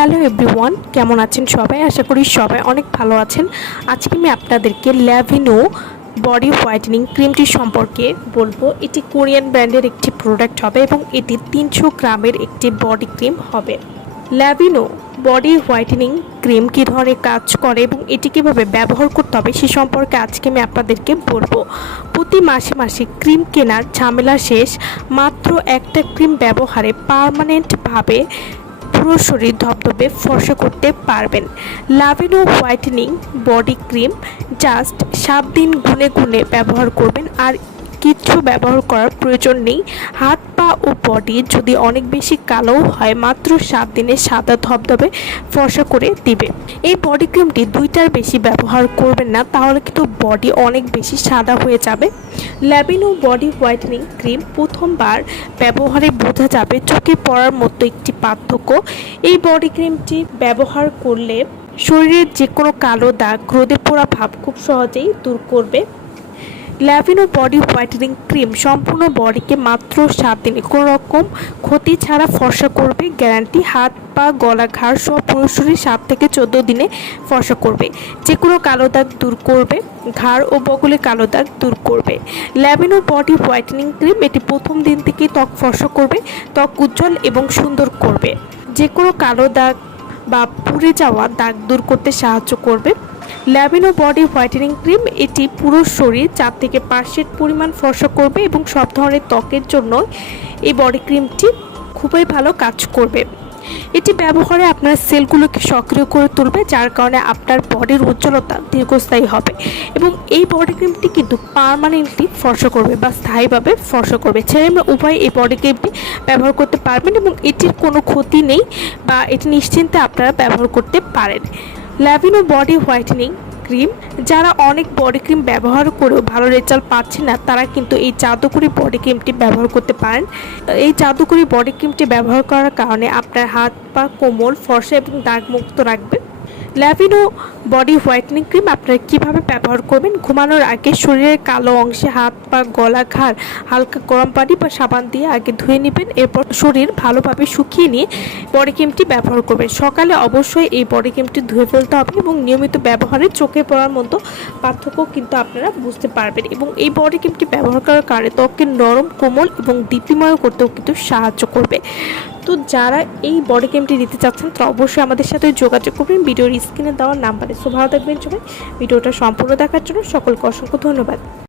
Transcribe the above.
Hello everyone, কেমন আছেন সবাই? আশা করি সবাই অনেক ভালো আছেন। আজকে আমি আপনাদেরকে ল্যাভিনো বডি হোয়াইটেনিং ক্রিমটি সম্পর্কে বলব। এটি কোরিয়ান ব্র্যান্ডের একটি প্রোডাক্ট হবে এবং এটি তিনশো গ্রামের একটি বডি ক্রিম হবে। ল্যাভিনো বডি হোয়াইটেনিং ক্রিম কী ধরনের কাজ করে এবং এটি কীভাবে ব্যবহার করতে হবে সে সম্পর্কে আজকে আমি আপনাদেরকে বলব। প্রতি মাসে মাসে ক্রিম কেনার ঝামেলা শেষ। মাত্র একটা ক্রিম ব্যবহারে পারমানেন্টভাবে পুরো শরীর ধবধবে, ফর্সা করতে পারবেন। Lavino whitening body cream just সাত দিন গুনে গুনে ব্যবহার করবেন আর কিছু ব্যবহার করার প্রয়োজন নেই। হাত ও বডি যদি অনেক বেশি কালো হয়, মাত্র সাত দিনে সাদা ধবধবে ফর্সা করে দিবে। এই বডি ক্রিমটি দুইটার বেশি ব্যবহার করবেন না, তাহলে কিন্তু বডি অনেক বেশি সাদা হয়ে যাবে। ল্যাবিনো বডি হোয়াইটেনিং ক্রিম প্রথমবার ব্যবহারে বোঝা যাবে, চোখে পড়ার মতো একটি পার্থক্য। এই বডি ক্রিমটি ব্যবহার করলে শরীরের যে কোনো কালো দাগ, রোদে পোড়া ভাব খুব সহজেই দূর করবে। ল্যাভিনো বডি হোয়াইটেনিং ক্রিম সম্পূর্ণ বডিকে মাত্র সাত দিনে কোনো রকম ক্ষতি ছাড়া ফর্সা করবে, গ্যারান্টি হাত, পা, গলা, ঘাড় সব পুরো সাত থেকে চোদ্দ দিনে ফর্সা করবে। যে কোনো কালো দাগ দূর করবে, ঘাড় ও বগলে কালো দাগ দূর করবে। ল্যাভিনো বডি হোয়াইটেনিং ক্রিম এটি প্রথম দিন থেকেই ত্বক ফর্সা করবে, ত্বক উজ্জ্বল এবং সুন্দর করবে। যে কোনো কালো দাগ বা পুড়ে যাওয়া দাগ দূর করতে সাহায্য করবে। ল্যাবিনো বডি হোয়াইটেনিং ক্রিম এটি পুরো শরীর চার থেকে পাঁচশের পরিমাণ ফর্সা করবে এবং সব ধরনের ত্বকের জন্য এই বডি ক্রিমটি খুবই ভালো কাজ করবে। এটি ব্যবহারে আপনার সেলগুলোকে সক্রিয় করে তুলবে, যার কারণে আপনার বডির উজ্জ্বলতা দীর্ঘস্থায়ী হবে এবং এই বডি ক্রিমটি কিন্তু পারমানেন্টলি ফর্সা করবে বা স্থায়ীভাবে ফর্সা করবে। ছেলে মেয়ে উভয় এই বডি ক্রিমটি ব্যবহার করতে পারবেন এবং এটির কোনো ক্ষতি নেই বা এটি নিশ্চিন্তে আপনারা ব্যবহার করতে পারেন। ল্যাভিনো বডি হোয়াইটেনিং ক্রিম, যারা অনেক বডি ক্রিম ব্যবহার করেও ভালো রেজাল্ট পাচ্ছে না, তারা কিন্তু এই জাদুকরি বডি ক্রিমটি ব্যবহার করতে পারেন। এই জাদুকরি বডি ক্রিমটি ব্যবহার করার কারণে আপনার হাত, পা কোমল ফর্সা এবং দাগমুক্ত রাখবে। ল্যাভিনো বডি হোয়াইটেনিং ক্রিম আপনারা কীভাবে ব্যবহার করবেন? ঘুমানোর আগে শরীরের কালো অংশে হাত পা, গলা, ঘাড় হালকা গরম পানি বা সাবান দিয়ে আগে ধুয়ে নেবেন, এরপর শরীর ভালোভাবে শুকিয়ে নিয়ে বডি ক্রিমটি ব্যবহার করবেন। সকালে অবশ্যই এই বডি ক্রিমটি ধুয়ে ফেলতে হবে এবং নিয়মিত ব্যবহারে চোখে পড়ার মতো পার্থক্য কিন্তু আপনারা বুঝতে পারবেন এবং এই বডি ক্রিমটি ব্যবহার করার কারণে ত্বককে নরম, কোমল এবং দীপ্তিময় করতেও কিন্তু সাহায্য করবে। তো যারা এই বডি ক্রিমটি নিতে চাচ্ছেন তারা অবশ্যই আমাদের সাথে যোগাযোগ করবেন। ভিডিওর স্ক্রিনে দেওয়ার নাম্বারে সো ভালো থাকবেন সবাই। ভিডিওটা সম্পূর্ণ দেখার জন্য সকলকে অসংখ্য ধন্যবাদ।